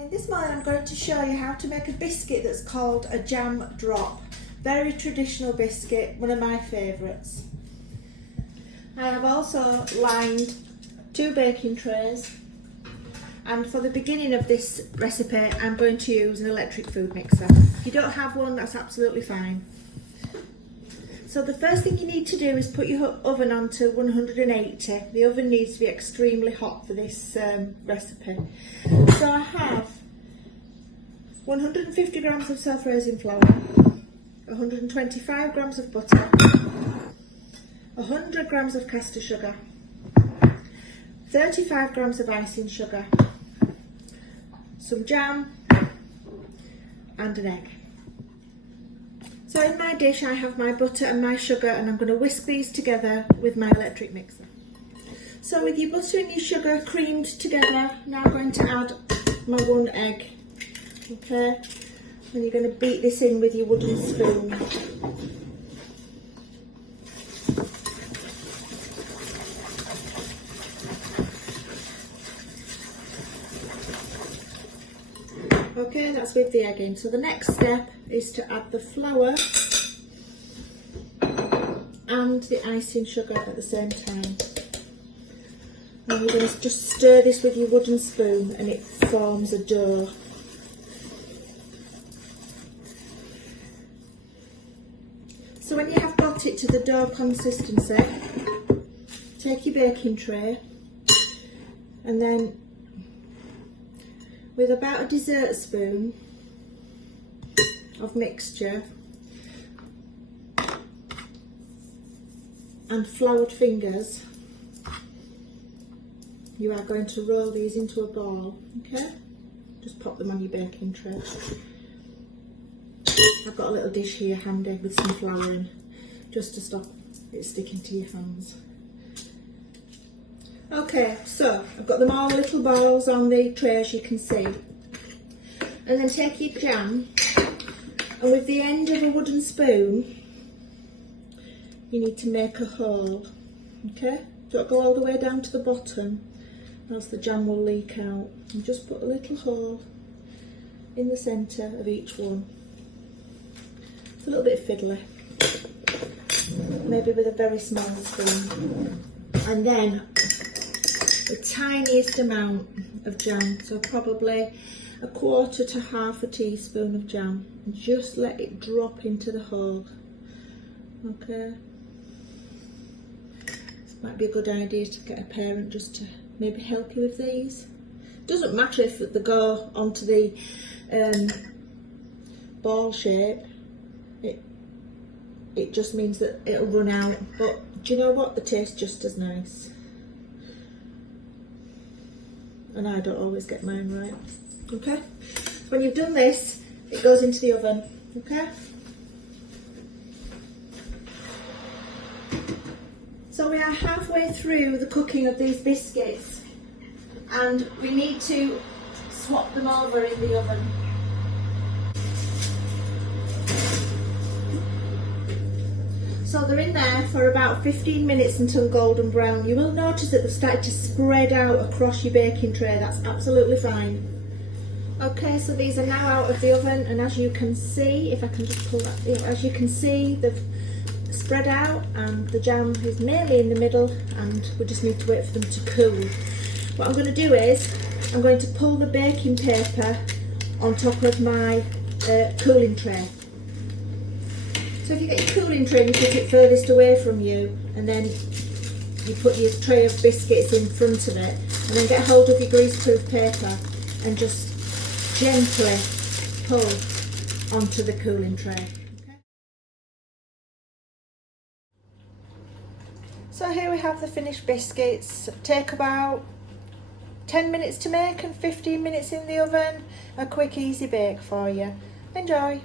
morning. This morning I'm going to show you how to make a biscuit that's called a jam drop. Very traditional biscuit, one of my favourites. I have also lined 2 baking trays, and for the beginning of this recipe I'm going to use an electric food mixer. If you don't have one, that's absolutely fine. So the first thing you need to do is put your oven on to 180. The oven needs to be extremely hot for this recipe. So I have 150 grams of self-raising flour, 125 grams of butter, 100 grams of caster sugar, 35 grams of icing sugar, some jam and an egg. So in my dish I have my butter and my sugar, and I'm going to whisk these together with my electric mixer. So with your butter and your sugar creamed together, now I'm going to add my 1 egg. Okay, and you're going to beat this in with your wooden spoon. Okay, that's with the egg in. So the next step is to add the flour and the icing sugar at the same time. And you're going to just stir this with your wooden spoon and it forms a dough. So when you have got it to the dough consistency, take your baking tray and then with about a dessert spoon of mixture and floured fingers, you are going to roll these into a ball. Okay, just pop them on your baking tray. I've got a little dish here handy with some flour in, just to stop it sticking to your hands. Okay, so I've got them all little balls on the tray, as you can see. And then take your jam, and with the end of a wooden spoon, you need to make a hole. Okay, don't go all the way down to the bottom, else the jam will leak out. And just put a little hole in the centre of each one. It's a little bit fiddly, maybe with a very small spoon. And then the tiniest amount of jam, so probably 1/4 to 1/2 teaspoon of jam, and just let it drop into the hole. Okay, this might be a good idea to get a parent just to maybe help you with these. Doesn't matter if they go onto the ball shape, it just means that it'll run out, but do you know what, they taste just as nice. And I don't always get mine right. Okay, when you've done this, it goes into the oven. Okay, so we are halfway through the cooking of these biscuits, and we need to swap them over in the oven. So they're in there for about 15 minutes until golden brown. You will notice that they've started to spread out across your baking tray. That's absolutely fine. Okay, so these are now out of the oven, and as you can see, if I can just pull that, as you can see, they've spread out and the jam is mainly in the middle, and we just need to wait for them to cool. What I'm going to do is, I'm going to pull the baking paper on top of my cooling tray. So if you get your cooling tray and you put it furthest away from you, and then you put your tray of biscuits in front of it, and then get hold of your greaseproof paper and just gently pull onto the cooling tray. Okay. So here we have the finished biscuits. Take about 10 minutes to make and 15 minutes in the oven. A quick easy bake for you. Enjoy!